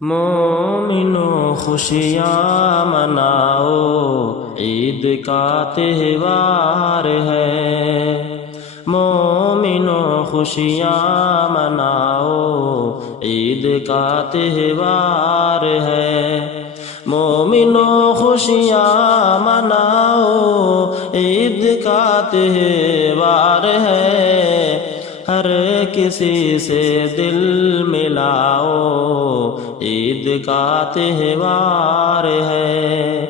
مومنو خوشیاں مناؤ، عید کا تہوار ہے۔ مومنو خوشیاں مناؤ، عید کا تہوار ہے۔ مومنو خوشیاں مناؤ، عید کا تہوار ہے۔ ہر کسی سے دل ملاؤ، عید کا تہوار ہے۔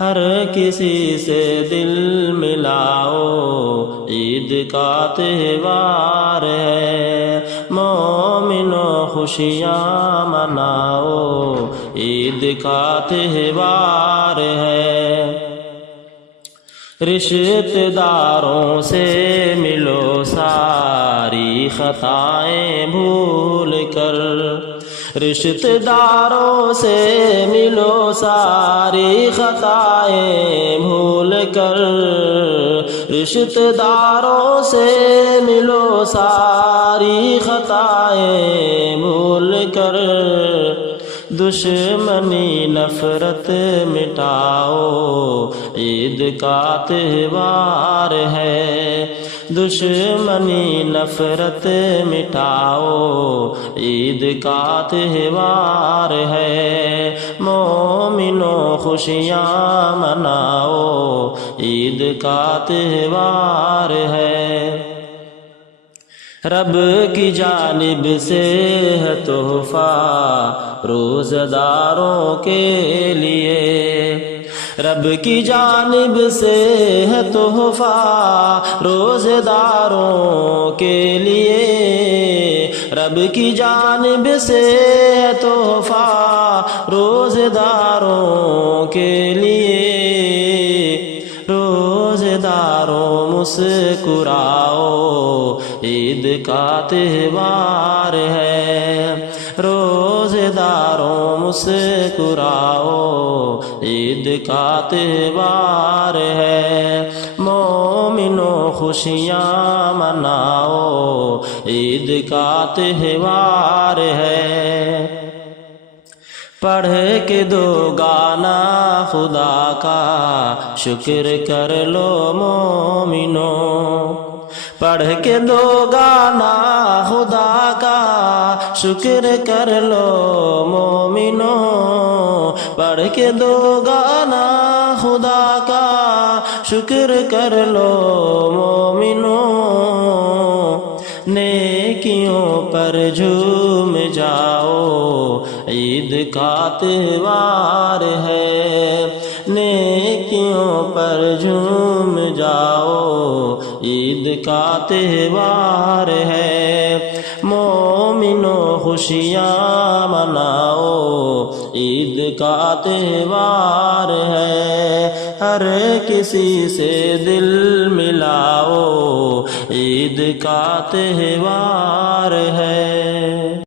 ہر کسی سے دل ملاؤ، عید کا تہوار ہے۔ مومنو خوشیاں مناؤ، عید کا تہوار ہے۔ رشتہ داروں سے ملو ساری خطائیں بھول کر، رشتہ داروں سے ملو ساری خطائیں بھول کر، رشتہ داروں سے ملو ساری خطائیں بھول کر۔ دشمنی نفرت مٹاؤ، عید کا تہوار ہے۔ دشمنی نفرت مٹاؤ، عید کا تہوار ہے۔ مومنو خوشیاں مناؤ، عید کا تہوار ہے۔ رب کی جانب سے ہے تحفہ روزہ داروں کے لیے، رب کی جانب سے ہے تحفہ روزہ داروں کے لیے، رب کی جانب سے ہے تحفہ روزہ داروں کے لیے۔ روزہ داروں مسکراؤ، عید کا تہوار ہے۔ روزہ داروں مسکراؤ، عید کا تہوار ہے۔ مومنو خوشیاں مناؤ، عید کا تہوار ہے۔ پڑھ کے دو گانا خدا کا شکر کر لو مومنو، پڑھ کے دو گانا خدا کا شکر کر لو مومنو، پڑھ کے دو گانا خدا کا شکر کر لو مومنو۔ نیکیوں پر جھوم جاؤ، عید کا تہوار ہے۔ نیکیوں پر جھوم جاؤ، عید کا تہوار ہے۔ مومنو خوشیاں مناؤ، عید کا تہوار ہے۔ ہر کسی سے دل ملاؤ، عید کا تہوار ہے۔